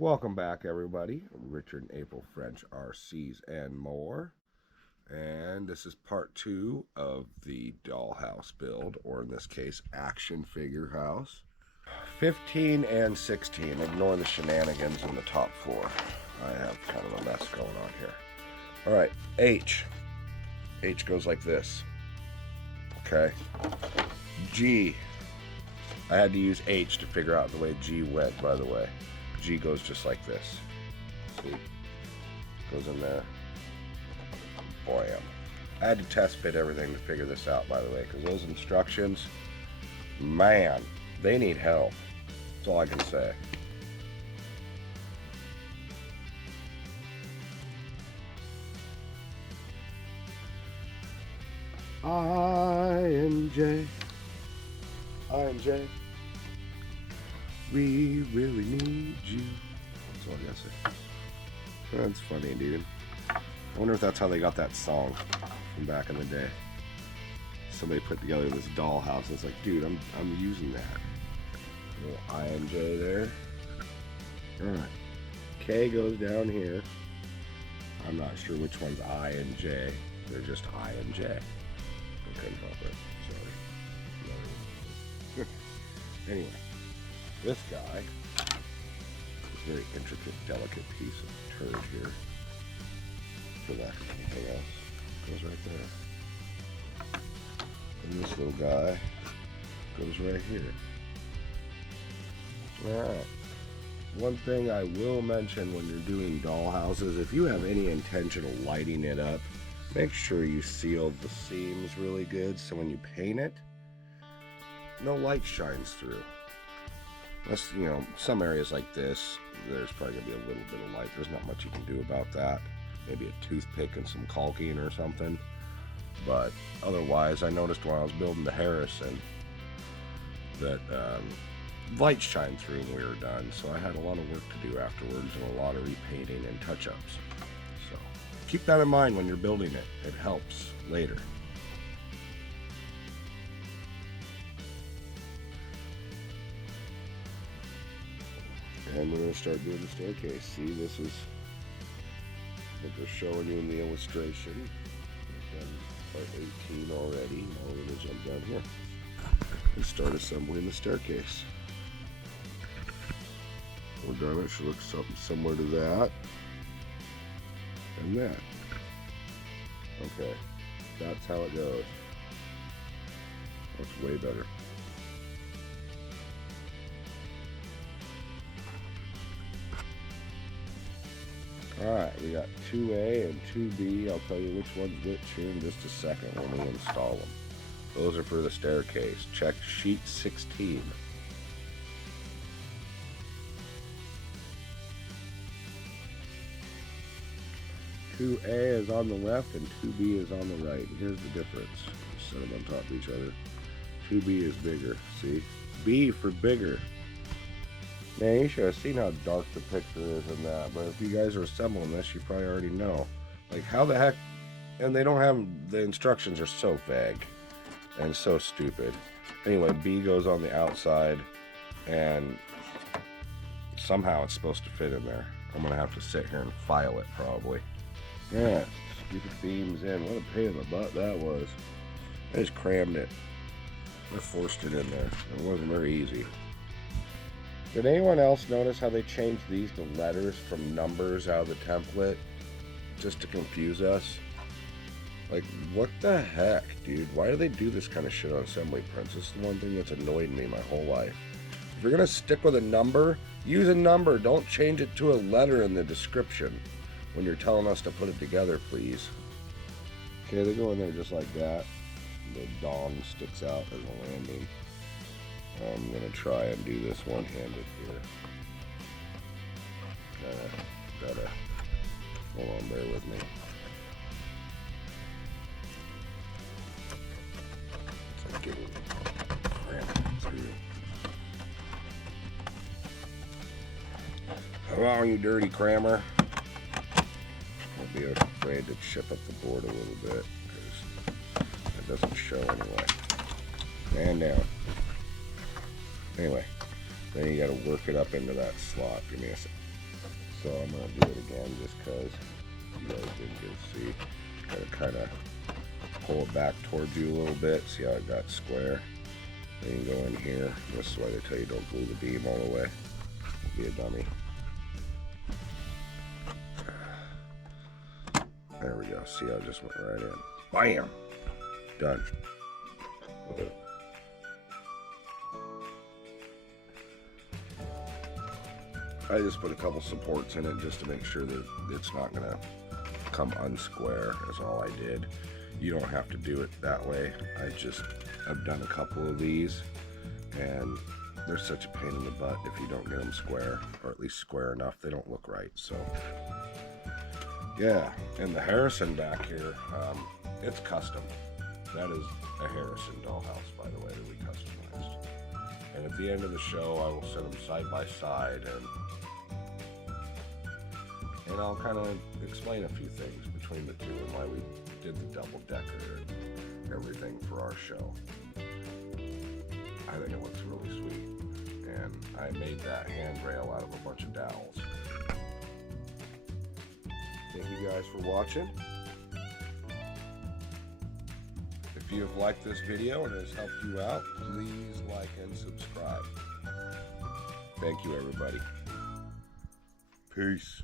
Welcome back, everybody. Richard and April French RCs and more. And this is part 2 of the dollhouse build, or in this case, action figure house. 15 and 16. Ignore the shenanigans in the top 4. I have kind of a mess going on here. Alright, H. H goes like this. Okay. G. I had to use H to figure out the way G went, by the way. G goes just like this. See? Goes in there. Bam. I had to test fit everything to figure this out, by the way, because those instructions, man, they need help. That's all I can say. I and J. We really need you. That's all I gotta say. That's funny, dude. I wonder if that's how they got that song from back in the day. Somebody put together this dollhouse. It's like, dude, I'm using that. A little I and J there. Alright. K goes down here. I'm not sure which one's I and J. They're just I and J. I couldn't help it. Sorry. Anyway. This guy is a very intricate, delicate piece of turd here. For lack of anything else. Goes right there. And this little guy goes right here. Alright. One thing I will mention when you're doing doll houses, if you have any intention of lighting it up, make sure you seal the seams really good so when you paint it, no light shines through. Unless, you know, some areas like this, there's probably going to be a little bit of light. There's not much you can do about that. Maybe a toothpick and some caulking or something. But otherwise, I noticed when I was building the Harrison that light shined through when we were done. So I had a lot of work to do afterwards and a lot of repainting and touch-ups. So keep that in mind when you're building it. It helps later. And we're going to start doing the staircase. See, this is what they're showing you in the illustration. We've done part 18 already. Now we're going to jump down here and start assembling the staircase. We're done. It should look something similar to that and that. Okay, that's how it goes. That's way better. Alright, we got 2A and 2B. I'll tell you which one's which here in just a second when we install them. Those are for the staircase. Check sheet 16. Two A is on the left and 2B is on the right. Here's the difference. Set them on top of each other. 2B is bigger. See? B for bigger. Man, you should have seen how dark the picture is in that. But if you guys are assembling this, you probably already know. Like, how the heck... And they don't have... The instructions are so vague. And so stupid. Anyway, B goes on the outside. And... somehow it's supposed to fit in there. I'm going to have to sit here and file it, probably. Yeah, stupid beams in. What a pain in the butt that was. I just crammed it. I forced it in there. It wasn't very easy. Did anyone else notice how they changed these to letters from numbers out of the template just to confuse us? Like, what the heck, dude? Why do they do this kind of shit on assembly prints? This is the one thing that's annoyed me my whole life. If you're going to stick with a number, use a number. Don't change it to a letter in the description when you're telling us to put it together, please. Okay, they go in there just like that. The dong sticks out as a landing. I'm going to try and do this one-handed here. Gotta, hold on, bear with me. It's like getting cramped through. Come on, you dirty crammer. I'll be afraid to chip up the board a little bit, because it doesn't show anyway. Man down. Anyway, then you got to work it up into that slot. Give me a sec. So I'm going to do it again just because you guys didn't get to see. Gotta kind of pull it back towards you a little bit. See how it got square? Then you go in here. This is why they tell you don't glue the beam all the way. Be a dummy. There we go. See how it just went right in. Bam! Done. I just put a couple supports in it just to make sure that it's not going to come unsquare, is all I did. You don't have to do it that way. I've done a couple of these, and they're such a pain in the butt if you don't get them square, or at least square enough. They don't look right. So yeah, and the Harrison back here, it's custom. That is a Harrison dollhouse, by the way, that we customized. And at the end of the show, I will set them side by side, and I'll kind of explain a few things between the two and why we did the double decker and everything for our show. I think it looks really sweet, and I made that handrail out of a bunch of dowels. Thank you guys for watching. If you have liked this video and it has helped you out, please like and subscribe. Thank you, everybody. Peace.